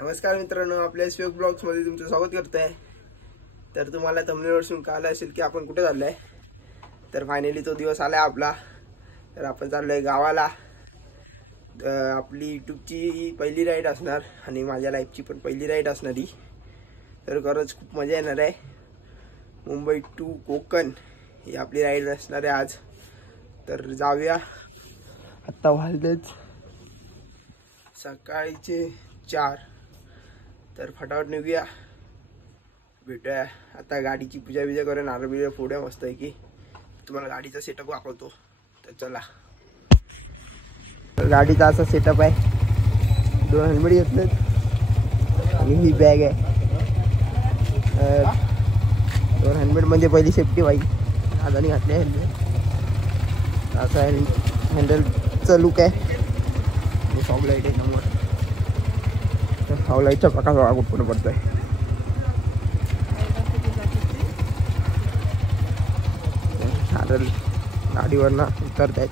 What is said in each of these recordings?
नमस्कार मित्रांनो, आपल्या शिवक ब्लॉग्स मध्ये तुमचं स्वागत करतोय। तर तुम्हाला थंबनेलवरून कळलं असेल की आपण कुठे चाललोय। तर फायनली तो दिवस आलाय आपला। तर आपण चाललोय गावाला। आपली यूट्यूबची पहिली राईड असणार आणि माझ्या लाईफची पण पहिली राईड असणारी। तर खरंच खूप मजा येणार आहे। मुंबई टू कोकण ही आपली राईड असणार आहे आज। तर जाऊया। आता वाजलेच सकाळचे 4। तर फटाफट निघूया, भेटूया। आता गाडीची पूजा बिजा करून नारळ बिरळ फोडूया मस्त आहे की तुम्हाला गाडीचा सेटअप दाखवतो। तर चला। तर गाडीचा असा सेटअप आहे। 2 हेल्मेट घेतलेत आणि ही बॅग आहे। 2 हेल्मेट म्हणजे पहिली सेफ्टी बाई दादानी घातली आहे हेल्मेट। असा हँडलचा लुक आहे आणि फॉग लाईट आहे नंबर। लाईटचा प्रकाश बघा कुठून पडतोय। नारळ गाडीवरनं उतरतायत।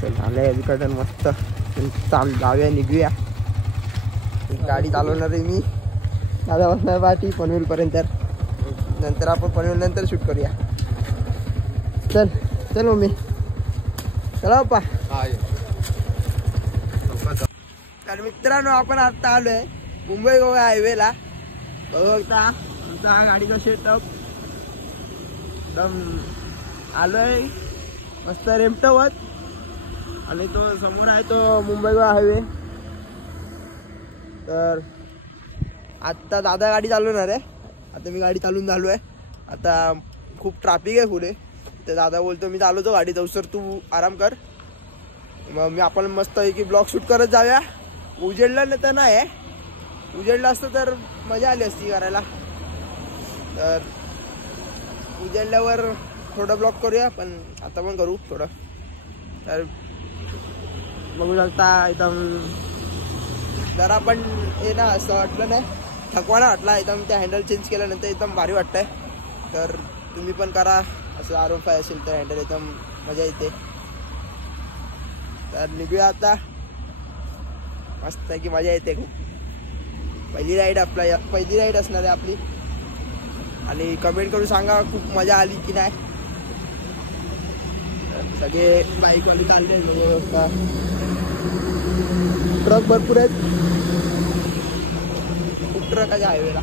चल आलंय अलीकडं मस्त। जाऊया निघूया। गाडी चालवणार आहे मी, दादा बसणार पाठी पनवेल पर्यंत। नंतर आपण पनवेल नंतर शूट करूया। चल चल मम्मी, चला पप्पा। तर मित्रांनो, आपण आता आलोय मुंबई गोवा हायवेला। बघता आमचा गाडीचा सेटअप एकदम आलोय मस्त रेमटवत। आणि तो समोर आहे तो मुंबई गोवा हायवे। तर आता दादा गाडी चालवणार आहे। आता मी गाडी चालवून झालो आहे। आता खूप ट्रॅफिक आहे पुढे। तर दादा बोलतो मी चालवतो गाडी, जाऊसर तू आराम कर। मग मी आपण मस्त आहे की ब्लॉग शूट करत जाऊया। उजेडला तर नाही आहे, उजेडला असतं तर मजा आली असती करायला। तर उजेडल्यावर थोडं ब्लॉग करूया, पण आता पण करू थोडं। तर बघू शकता एकदम जरा पण हे ना असं वाटलं नाही, थकवाना वाटला एकदम। त्या हँडल चेंज केल्यानंतर एकदम भारी वाटतंय। तर तुम्ही पण करा असं। R15 असेल तर हँडल एकदम मजा येते। तर निघूया आता, मस्त आहे की मजा येते खूप। पहिली राईड असणार आहे आपली। आणि कमेंट करून सांगा खूप मजा आली की नाही। सगळे बाईक वाले चालले, ट्रक भरपूर आहेत, खूप ट्रक आहे हायवेला।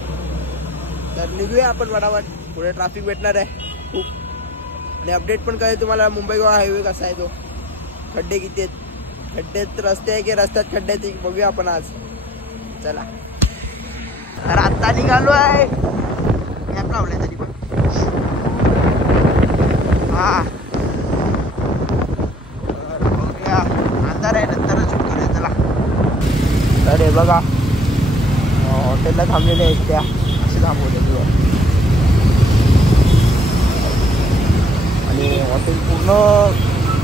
तर निघूया आपण फटाफट, पुढे ट्रॅफिक भेटणार आहे खूप। आणि अपडेट पण कळेल तुम्हाला मुंबई गोवा हायवे कसा आहे तो, खड्डे किती आहेत, खड्ड्यात रस्ते आहे की रस्त्यात खड्डे आहेत बघूया आपण आज। चला। तर आता निघालो आहे, मॅप लावलाय तरी पण। हा बघूया, अंधार आहे नंतर शूट करूया। चला। तर हे बघा हॉटेलला थांबलेले आहेत त्या, असे थांबवले आणि हॉटेल पूर्ण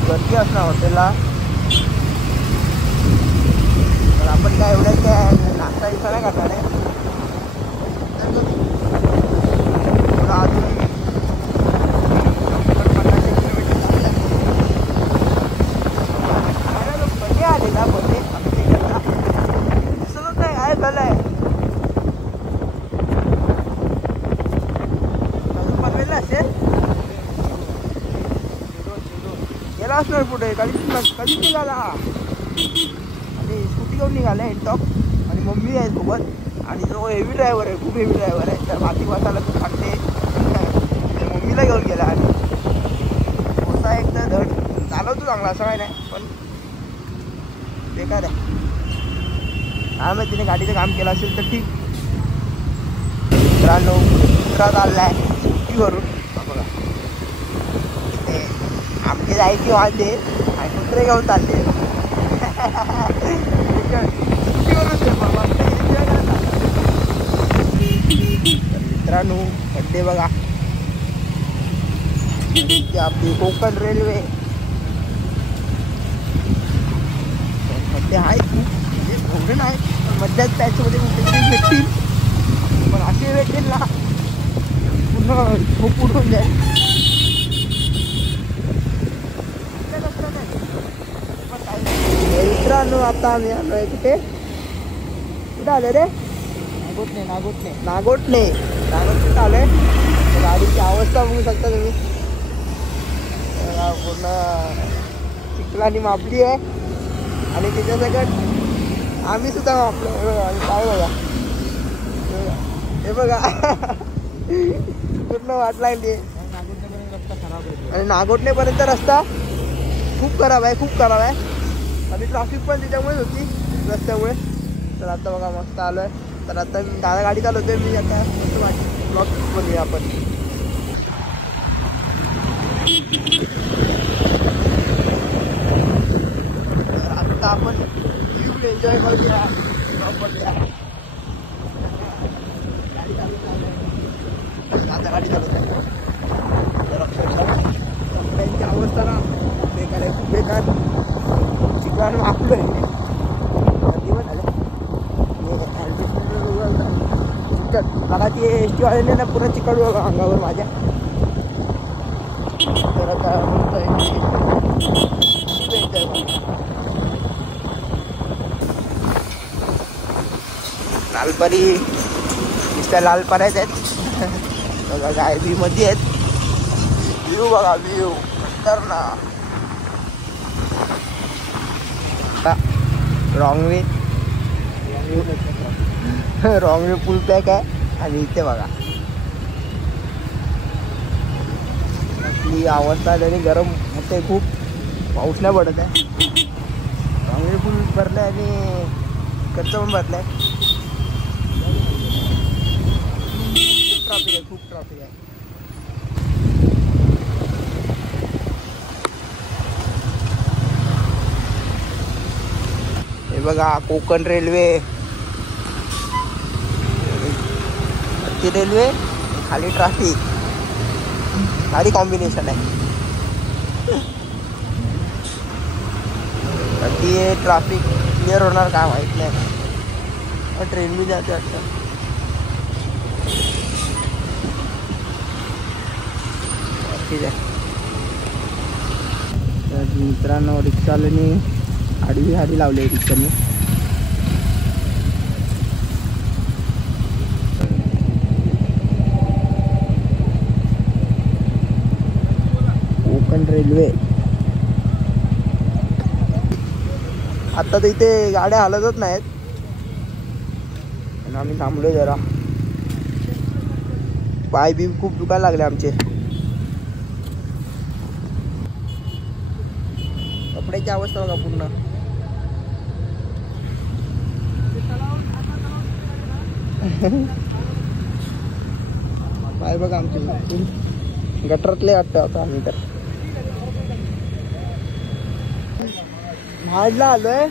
गर्दी असणार हॉटेलला। तर आपण काय एवढ्याच काय नाश्ता बिस्ता नाही करणार आहे। अजून 50 किलोमीटर बड्डे आलेला, बड्डे दिसतच नाही काय झालंय। पनवेलला असेल गेला असणार पुढे, कधीच निघाला। आणि स्कूटी घेऊन निघाला हेडटॉप। आणि मम्मी आहे सोबत, आणि जो हेवी ड्रायव्हर आहे, खूप हेवी ड्रायव्हर आहे। त्या माती बसायला खूप खाते, मम्मीला घेऊन गेला। आणि होता एक तर धड चालवतो चांगला, असं काय नाही, पण बेकार आहे। हा मग तिने गाडीचं काम केलं असेल तर ठीक। मित्रांनो, कुत्रा चाललाय स्कूटीवरून बघा। आमचे जायचे वांदे आणि कुत्रे घेऊन चालले मित्रांनो। खड्डे बघा, आपली कोकण रेल्वे खड्डे आहेत खूप, म्हणजे एवढे नाही मधल्याच पॅचमध्ये कुठेतरी भेटतील, पण असे भेटेल ना पूर्ण खूप उडून जाईल. मित्रांनो आता आम्ही आलोय कुठे आलोय रे? नागोटणे आलोय. गाडीची अवस्था बघू शकता तुम्ही, पूर्ण चिखलानी मापली आहे आणि त्याच्या सगळं आम्ही सुद्धा मापलो. काय बघा, हे बघा पूर्ण वाट लागली आणि नागोटणेपर्यंत रस्ता खूप खराब आहे आणि ट्रॅफिक पण त्याच्यामुळेच होती, रस्त्यामुळे. तर आता बघा मस्त आलोय. तर आता दादा गाडी चालवतोय, मी आता मस्त ब्लॉग बनवूया आपण. आता आपण एन्जॉय करूया. आता गाडी चालवतोय. तर त्यांची अवस्था ना बेकार आहे, खूप बेकार. चिकन मापलोय मला ती एस टी वाल्याने ना पुरा चिकट अंगावर माझ्या. तर आता लालपरी नुसत्या लालपऱ्याच आहेत बघा, गाय बी मध्ये आहेत. व्ह्यू बघा, व्ह्यू तर ना रॉंग वे फुल पॅक आहे. आणि इथे बघा आपली अवस्था त्याने गरम होते खूप, पाऊस नाही पडत आहे. रॉंग वे फुल भरलं आहे आणि इकडचं पण भरलं आहे. खूप ट्रॉफिक आहे. हे बघा कोकण रेल्वे, ती रेल्वे खाली ट्रॅफिक, भारी कॉम्बिनेशन आहे. कधी ट्रॅफिक क्लिअर होणार काय माहित नाही. ट्रेन बी जाते वाटतं. ठीक आहे. तर मित्रांनो रिक्षावाल्याने आडवी लावली आहे रिक्षाने. कोकण रेल्वे आता तर इथे गाड्या हलतच नाहीत आणि आम्ही थांबलोय जरा. पाय बी खूप दुखायला लागले आमचे. कपड्याची अवस्था बघा पूर्ण. पाय बघा आमचे गटरातले वाटतं आता आम्ही. तर महाडला आलोय.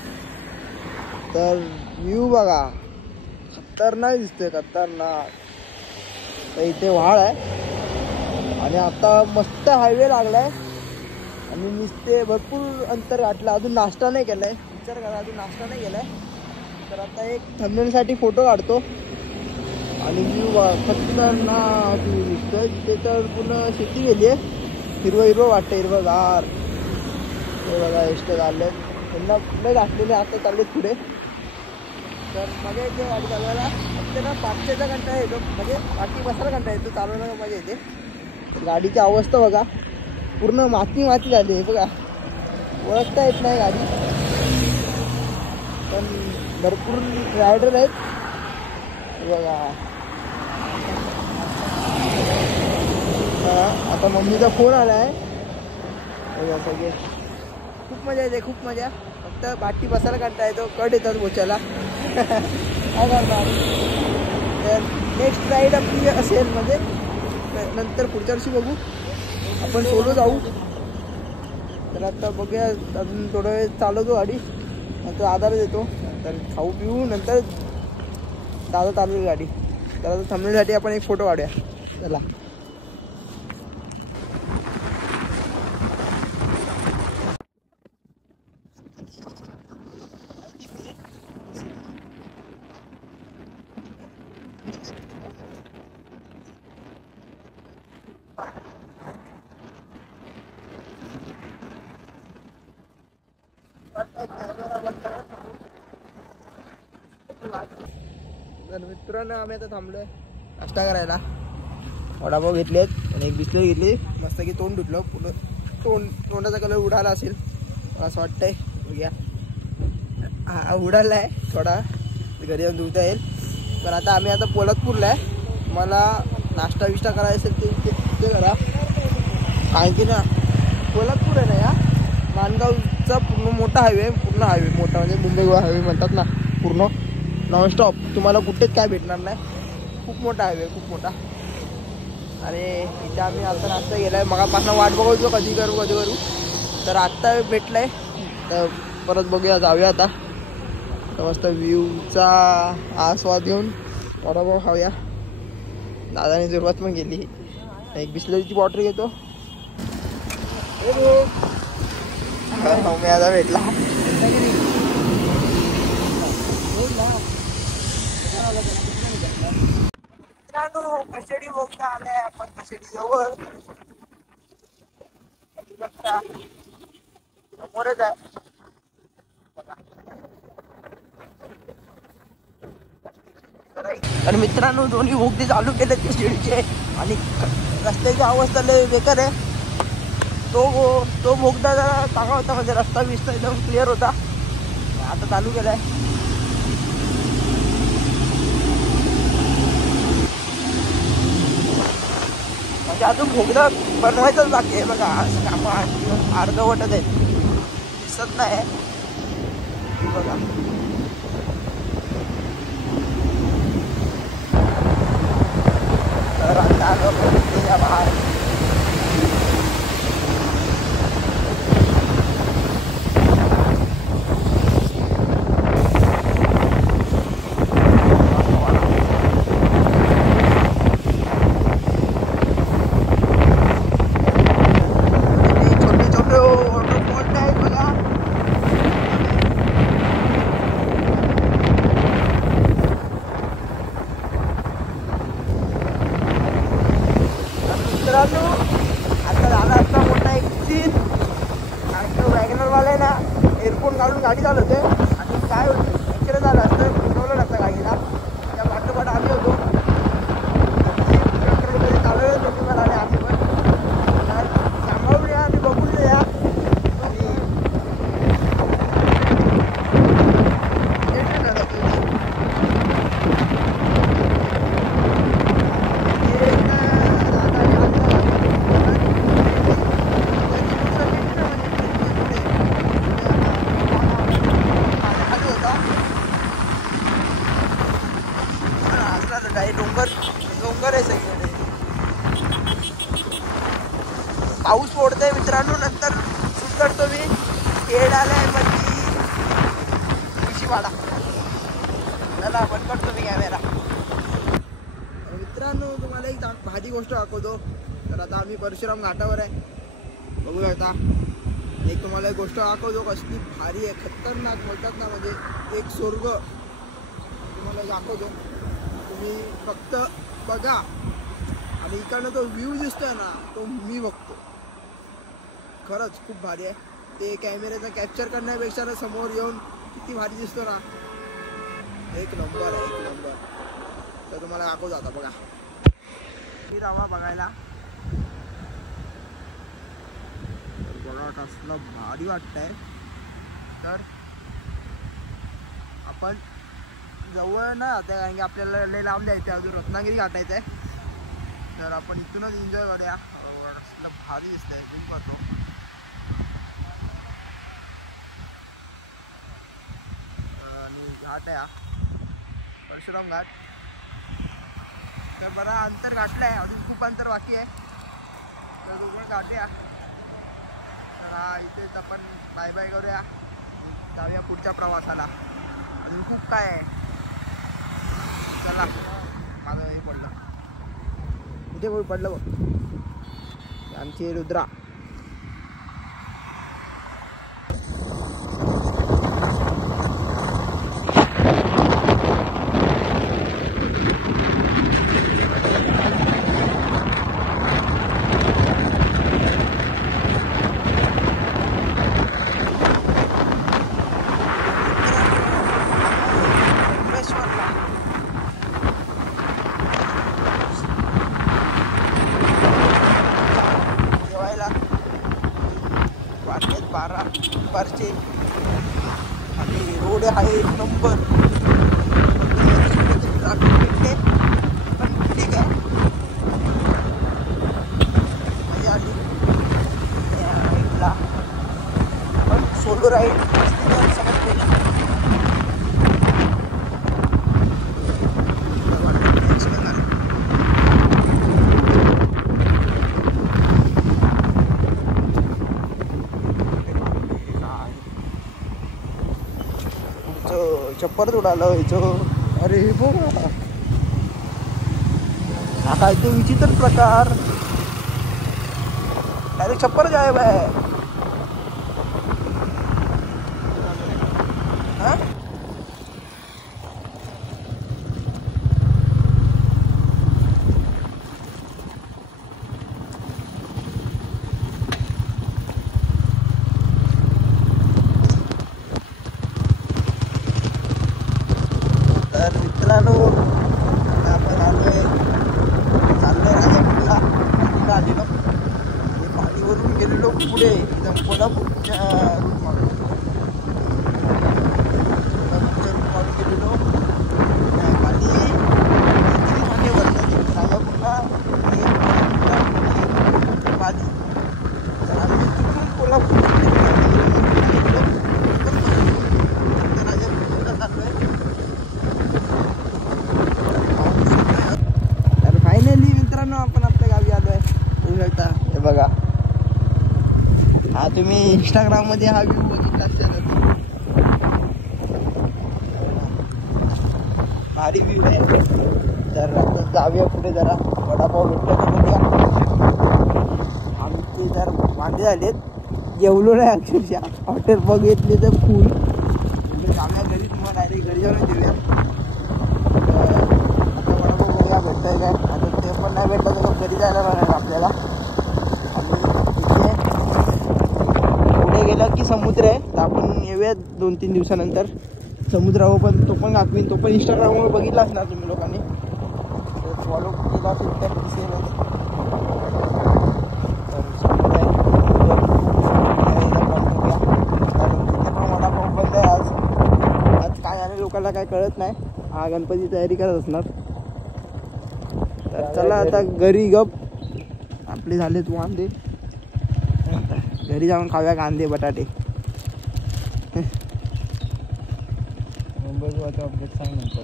तर व्ह्यू बघा खतरनाक दिसतोय, खतरनाक. तर इथे व्हाळ आहे आणि आता मस्त हायवे लागलाय आणि नुसते भरपूर अंतर गाठलं. अजून नाश्ता नाही केलाय, विचार करा, अजून नाश्ता नाही केलाय. तर आता एक थंबनेलसाठी फोटो काढतो आणि व्ह्यू खतरनाक व्ह्यू दिसतोय. तिथे तर पूर्ण शेती गेली आहे, हिरवं वाटतं, हिरवंगार. हे बघा एष्ट झाले त्यांना पुढे गाठलेले, आता चालले पुढे. तर मजा येते गाडी चालवायला. फक्त ना 500चा घंटा येतो, म्हणजे बाकी बसायला घंटा येतो, चालवायला मजा येते. गाडीची अवस्था बघा पूर्ण माती झाली आहे बघा, ओळखता येत नाही गाडी. पण भरपूर रायडर आहेत बघा. आता मम्मीचा फोन आला आहे सगळे. खूप मजा येते, खूप मजा. फक्त बाटी बसायला कंटाळा येतो, कट येतात बोचायला. काय करणार. तर नेक्स्ट राईड आपली असेल, म्हणजे नंतर पुढच्या वर्षी बघू आपण सोलो जाऊ. तर आता बघूया, अजून थोडा वेळ चालवतो गाडी, नंतर आधार देतो. तर खाऊ पिऊ नंतर दादा चालू गाडी. तर आता थांबण्यासाठी आपण एक फोटो काढूया. चला. मित्रांनो आम्ही आता थांबलोय नाश्ता करायला. वडापाव घेतलेत आणि एक बिस्लरी घेतली. मस्त की तोंड धुतलं पूर्ण. तोंडाचा कलर उडाला असेल मला असं वाटतंय. बघूया. हा उडाला आहे थोडा. घरी येऊन धुता येईल. पण आता आम्ही आता पोलादपूरला आहे. मला नाश्ता विष्टा करायचा असेल ते करा. काय की ना पोलादपूर आहे ना या माणगावचा पूर्ण मोठा हायवे. पूर्ण हायवे मोठा म्हणजे मुंबई गोवा हायवे म्हणतात ना. पूर्ण नॉनस्टॉप. तुम्हाला कुठेच काय भेटणार नाही. खूप मोठा हायवे खूप मोठा. अरे इथे आम्ही आता नाश्ता गेलाय. मगापासून वाट बघायचो कधी करू. तर आत्ता भेटलाय. तर परत बघूया जाऊया आता. तर मस्त व्ह्यूचा आस्वाद घेऊन वडापाव खाऊया. दादाने सुरुवात पण केली. एक बिस्लरीची बॉटल घेतो. मी आता भेटला. कशेडी बोगदा आलाय आपण. कशेडी जवळ समोरच आहे. आणि मित्रांनो दोन्ही बोगदे चालू केले ते शिडीचे. आणि रस्त्याची अवस्था लय बेकार आहे. तो बोगदा जरा चांगला होता म्हणजे रस्ता बिस्ता एकदम क्लिअर होता. आता चालू केलाय. म्हणजे अजून बोगदा बनवायचाच बाकी आहे बघा. असं काम अर्धवटच आहे. दिसत नाही बघा. तर आता आलो बाहेर. आता झाला असता मोठा एक सीन. आणि तो वॅगनरवाला आहे ना एअरपोर्ट काढून गाडी चालवते. आणि काय ॲक्सिडेंट झालं असतं उठवलं नसतं गाडीला. त्या पाठोपाठ आम्ही होतो. कंट्रोलमध्ये चालवलं होतो मला. आणि आम्ही पण सांभाळून या. आम्ही बघून या. डोंगर आहे सगळीकडे. पाऊस पडतोय मित्रांनो. नंतर शूट करतो मी. खेळ आलाय म्हणजे वाडा. चला बंद करतो मी कॅमेरा. मित्रांनो तुम्हाला एक भारी गोष्ट दाखवतो. तर आता आम्ही परशुराम घाटावर आहे. बघू शकता. एक तुम्हाला एक गोष्ट दाखवतो कसली भारी आहे. खतरनाक बोलतात ना म्हणजे एक स्वर्ग तुम्हाला दाखवतो. तुम्ही फक्त बघा. आणि इकडनं तो व्ह्यू दिसतोय ना तो मी बघतो. खरंच खूप भारी आहे. ते कॅमेऱ्याचा कॅप्चर करण्यापेक्षा ना समोर येऊन किती भारी दिसतो ना. एक नंबर आहे एक नंबर. तर तुम्हाला दाखवतो आता बघा. मी राहा बघायला. बघा कसलं भारी वाटतंय. तर आपण जवळ ना आता कारण की आपल्याला लय लांब जायचं आहे. अजून रत्नागिरी गाठायचं आहे. तर आपण इथूनच एन्जॉय करूया. कसलं भारी दिसतंय. खूप पाहतो. आणि घाट आहे हा परशुराम घाट. तर बरा अंतर गाठलं आहे. अजून खूप अंतर बाकी आहे. तर तो पण गाठूया. हा इथेच आपण बाय बाय करूया. जाऊया पुढच्या प्रवासाला. अजून खूप काय आहे. चला. माझं हे पडलं. इथे पडलं बघ. आमची रुद्रा. आहे एक नंबर. ट्रॅफिक भेटते पण ठीक आहे, मजा आली. पण सोलो राईड समजते ना. चप्पर उडालं व्हायचं. अरे बघा हा काय ते विचित्र प्रकार. डायरेक्ट चप्पर गायब आहे. तर मित्रांनो आपण चाललोय राजापूरला. आलेलो आणि पाणीवरून गेलेलो पुढे एकदम कोल्हापूरच्या रूट मारून गेलेलो. पाणी राजापूरला पाणी. तर आम्ही तिथून कोल्हापूर राजापूरला चाललोय. फायनली मित्रांनो आपण आपल्या गावी आलोय. होऊ शकता हे बघा. हा तुम्ही इंस्टाग्राम मध्ये हा व्ह्यू बघितला असेल. भारी व्ह्यू आहे. तर आता जाऊया पुढे जरा वडापाव भेटला तर बघूया. आमचे जर वांदे झालेत, जेवलो नाही अक्षरशः. हॉटेल बघितले तर फुल. जाऊया घरी, तुम्हाला डायरेक्ट घरी जाऊन देऊया. भेटतंय काय आता ते पण नाही भेटलं तर घरी जायला लागणार आपल्याला. आणि पुढे गेलं की समुद्र आहे, तर आपण येऊया 2-3 दिवसानंतर समुद्रावर. पण तो पण दाखवीन. तो पण इंस्टाग्रामवर बघितला असणार तुम्ही लोकांनी, तर फॉलो केला असेल तर दिसेलच. तर समुद्र आहे तिथे पण वडापाव बंद आहे आज. आज काय आणि लोकांना काय कळत नाही. हा गणपती तयारी करत असणार. तर चला आता घरी गप. आपले झालेत वांदे. घरी जाऊन खाऊया कांदे बटाटे. मुंबई गोवाचा अपडेट सांग नंतर.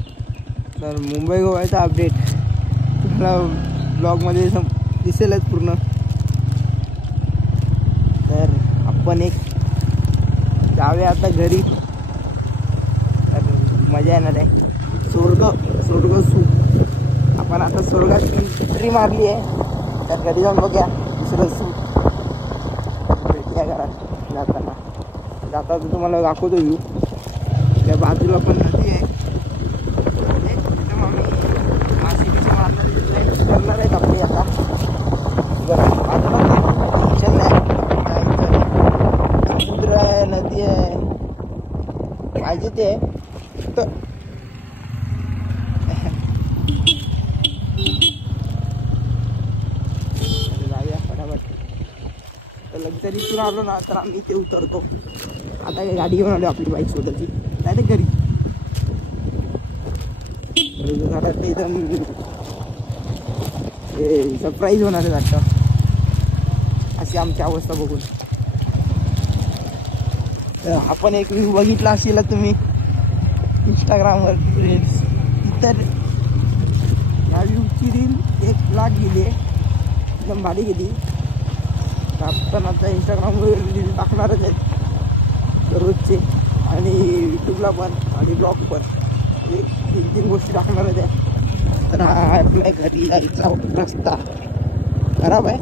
तर मुंबई गोवाचा अपडेट तुम्हाला ब्लॉगमध्ये दिसेलच पूर्ण. तर आपण एक जाऊया आता घरी. तर मजा येणार आहे. स्वर्ग सुख. आपण आता स्वर्गात एंट्री मारली आहे. तर घरी जाऊन बघूया दुसरं सूट भेटूया घरात जाताना. जाता तर तुम्हाला दाखवतो व्ह्यू. त्या बाजूला पण नदी आहे. तिथं आम्ही मासे करणार आहेत आपली आता. बरं बाजूला टेन्शन नाही. समुद्र आहे, नदी आहे, पाहिजे ते तर लक्झरीतून आलो ना तर आम्ही इथे उतरतो. आता काही गाडी घेऊन आलो आपली बाईक स्वतःची. डायरेक्ट घरी घरात एकदम सरप्राईज होणार आहे वाटतं अशी आमची अवस्था बघून. तर आपण एक व्ह्यू बघितला असेल तुम्ही इंस्टाग्रामवर रील्स. तर या व्ह्यूची रील 1 लाख गेली आहे. एकदम भारी गेली. आपण आता इंस्टाग्रामवर रील टाकणारच आहेत रोजचे. आणि यूट्यूबला पण आणि ब्लॉग पण. 3 गोष्टी टाकणारच आहे. तर हा आपल्या घरी जायचा रस्ता खराब आहे.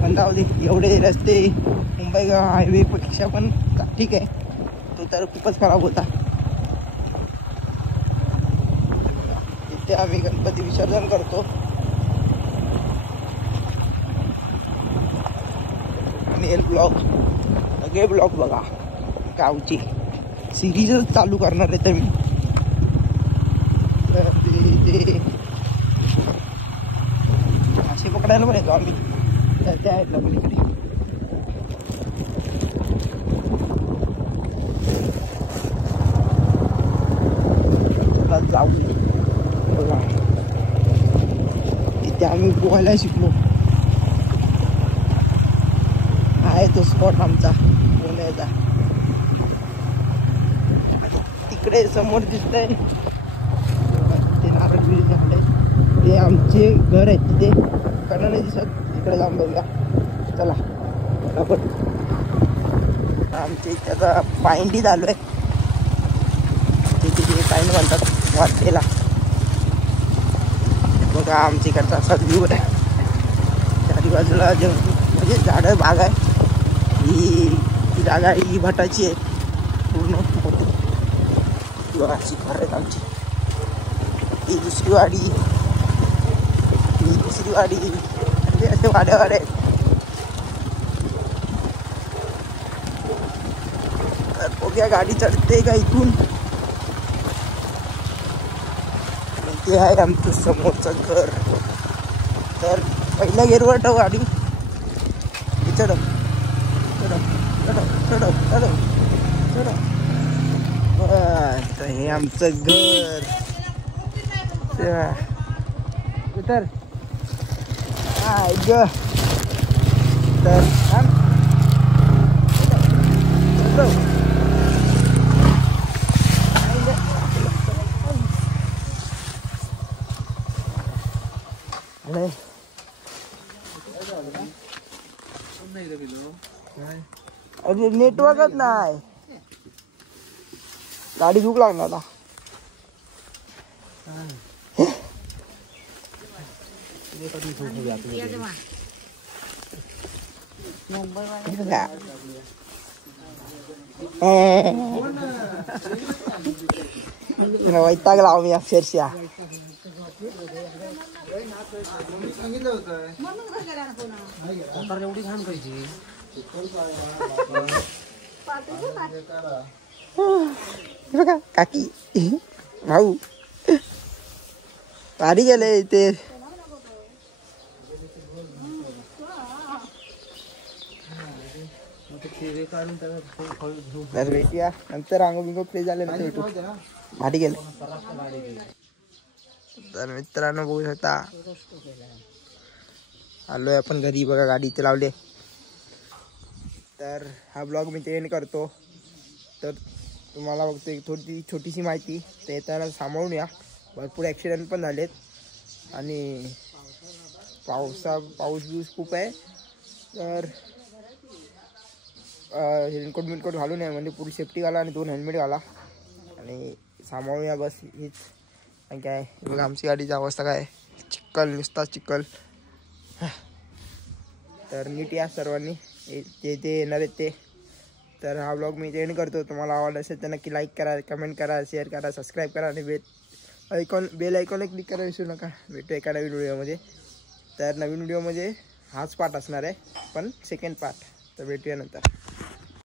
पण जाऊ दे. एवढे रस्ते मुंबई हायवेपेक्षा पण ठीक आहे. तो तर खूपच खराब होता. इथे आम्ही गणपती विसर्जन करतो. आणि ब्लॉग सगळे ब्लॉग बघा. गावची सिरीजच चालू करणार आहे तर मी. तर ते मासे पकडायला पण येतो आम्ही. तर त्या आहेत ना पलीकडे. स्पॉटला जाऊ. बघा इथे आम्ही पोहायला शिकलो. आहे तो स्पॉट आमचा पोहण्याचा. तिकडे समोर दिसतंय ते नारळ बिरळ झालंय, ते आमचे घर आहे. तिथे करणं नाही दिसत, तिकडे जाऊन बघूया. चला आपण आमच्या इथे आता पायंडी चालू आहे. तिथे काय म्हणतात वाटेला. बघा आमच्या इकडचा असा व्ह्यू आहे. चारी बाजूला म्हणजे झाडं बाग आहे. ही जागा ही भटाची आहे पूर्ण. अशी घर आहेत आमची. ही दुसरी वाडी, ही तिसरी वाडी, म्हणजे असे वाड्या वाड्या आहेत. बघूया गाडी चढते का इथून. ते आहे आमचं समोरचं घर. तर पहिल्या गेरवर ठेव गाडी. चढव चढव चढव चढव चढव चढव. बस हे आमचं घर. उतर. ग तर अरे नेटवर्कच नाही. गाडी धूक लागणार आता. वैताग लाव मी अक्षरशः. बघा काकी भाऊ भारी गेले ते. तर भेटूया नंतर. रांगो बिंगो फ्रेश झाले नंतर भेटू. भारी गेले. तर मित्रांनो बघू शकता आलोय आपण घरी. बघा गाडी इथे लावले. तर हा ब्लॉग मी ते एंड करतो. तर तुम्हाला बघतो एक थोडी छोटीशी माहिती. तर येताना सांभाळून या. भरपूर ॲक्सिडेंट पण झालेत आणि पाऊस बिऊस खूप आहे. तर रेनकोट बिनकोट घालून या, म्हणजे पूरी सेफ्टी घाला आणि 2 हेल्मेट घाला आणि सांभाळून या. बस हीच. आणि काय बघा आमची गाडीची अवस्था काय. चिखल नुसता चिखल. तर नीट या सर्वांनी ते येणार आहेत ते. तर हा ब्लॉग मी एंड करतो. तुम्हाला आवडला असेल तर नक्की लाईक करा, कमेंट करा, शेअर करा, सबस्क्राईब करा आणि बेल आयकॉनला क्लिक करा विसरू नका. भेटू एका नवीन व्हिडिओमध्ये. तर नवीन व्हिडिओमध्ये हाच पार्ट असणार आहे, पण सेकंड पार्ट. तर भेटूया नंतर.